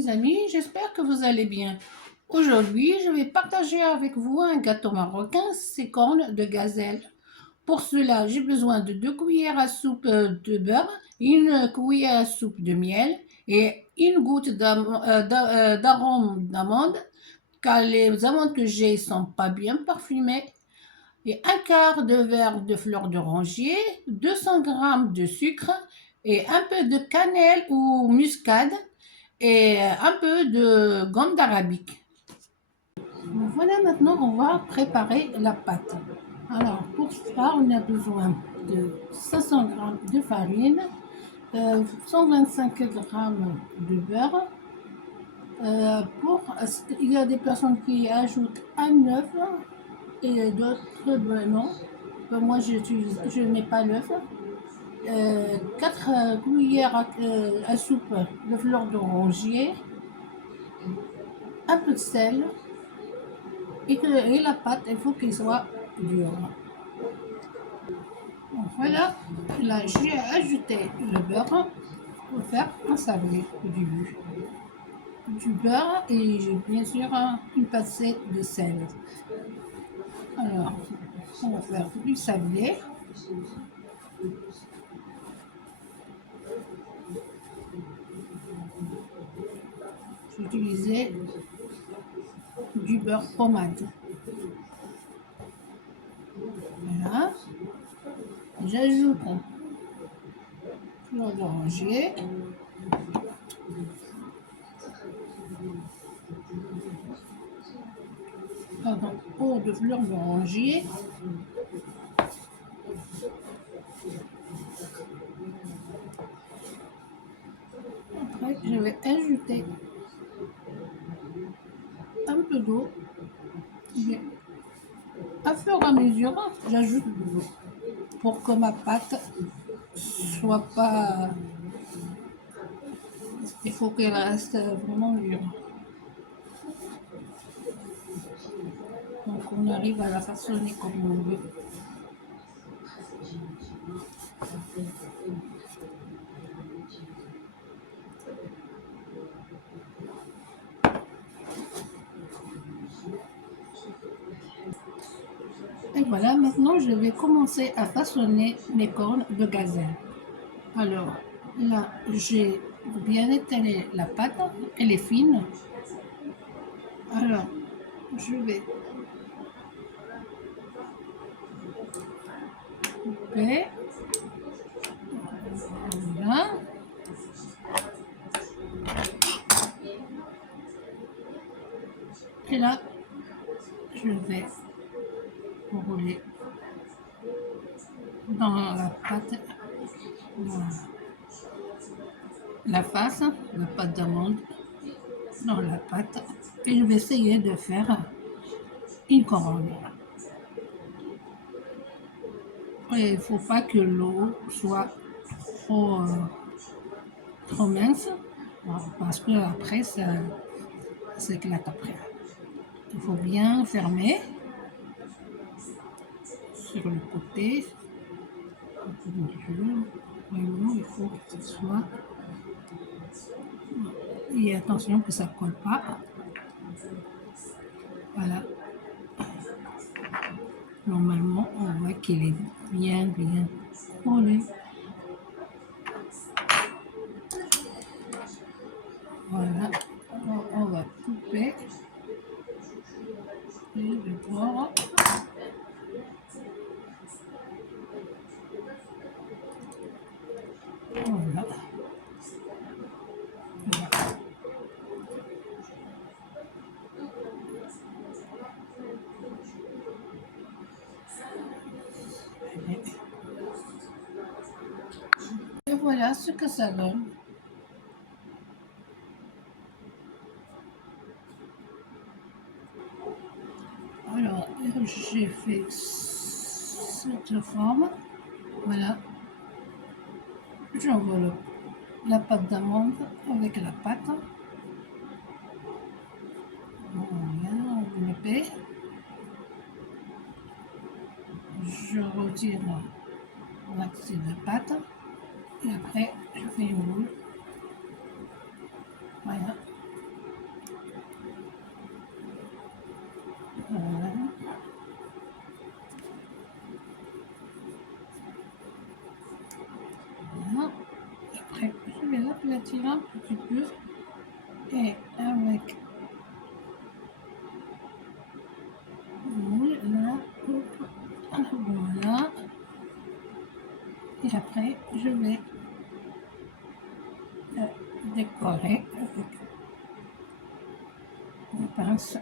mes amis, j'espère que vous allez bien. Aujourd'hui, je vais partager avec vous un gâteau marocain, c'est cornes de gazelle. Pour cela, j'ai besoin de 2 cuillères à soupe de beurre, une cuillère à soupe de miel et une goutte d'arôme d'amande, car les amandes que j'ai sont pas bien parfumées, et un quart de verre de fleur d'oranger, 200 g de sucre et un peu de cannelle ou muscade et un peu de gomme d'arabique. Voilà, maintenant on va préparer la pâte. Alors pour ça, on a besoin de 500 g de farine, 125 g de beurre. Il y a des personnes qui ajoutent un œuf et d'autres non. Moi je ne mets pas l'œuf. 4 cuillères à soupe de fleur d'oranger, un peu de sel et la pâte, il faut qu'elle soit dure. Donc voilà, là j'ai ajouté le beurre pour faire un sablé au début. Du beurre et bien sûr une pincée de sel. Alors, on va faire du sablé. J'ai utilisé du beurre pommade. Voilà. J'ajoute fleur d'oranger. Pardon, eau de fleur d'oranger. Après, je vais ajouter un peu d'eau. À fur et à mesure, j'ajoute de l'eau pour que ma pâte soit pas. Il faut qu'elle reste vraiment dure. Donc on arrive à la façonner comme on veut. Et voilà, maintenant je vais commencer à façonner mes cornes de gazelle. Alors là, j'ai bien étalé la pâte, elle est fine. Alors, je vais couper. Voilà. Et là, je vais rouler dans la pâte, la face, la pâte d'amande, dans la pâte. Et je vais essayer de faire une couronne. Et il ne faut pas que l'eau soit trop mince, parce que après ça s'éclate après. Il faut bien fermer sur le côté. Vraiment, il faut que ce soit. Et attention que ça ne colle pas. Voilà. Normalement, on voit qu'il est bien collé. Voilà. On va couper le bord. Voilà. Et voilà ce que ça donne. Alors, j'ai fait cette forme. Voilà. J'enveloppe la pâte d'amande avec la pâte. Voilà, enveloppé. Je retire l'excès de pâte. Et après, je fais une boule. Voilà. étire un petit peu et avec moule, là, hop, voilà. Et après, je vais décorer avec une pince.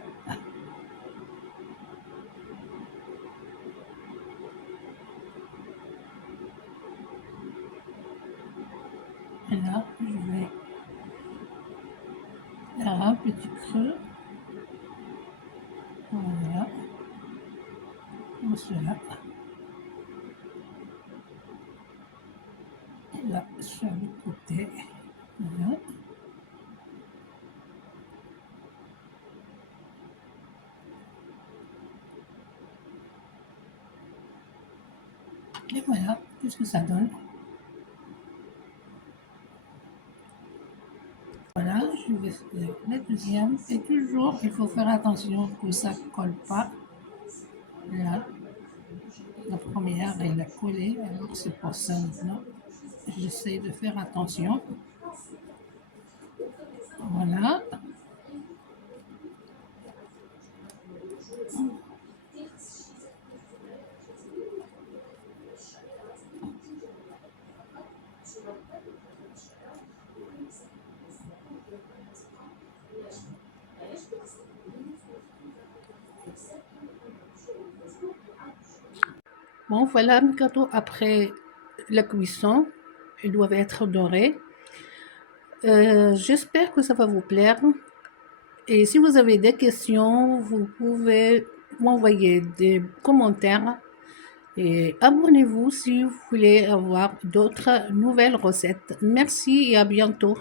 Et là, je vais faire un petit creux. Voilà. Comme cela. Et là, sur le côté. Voilà. Et voilà, qu'est-ce que ça donne. Voilà, je vais faire la deuxième. Et toujours, il faut faire attention que ça ne colle pas. Là, la première, elle a collé, alors c'est pour ça maintenant. J'essaie de faire attention. Voilà. Bon, voilà mes gâteaux après la cuisson. Ils doivent être dorés. J'espère que ça va vous plaire. Et si vous avez des questions, vous pouvez m'envoyer des commentaires. Et abonnez-vous si vous voulez avoir d'autres nouvelles recettes. Merci et à bientôt.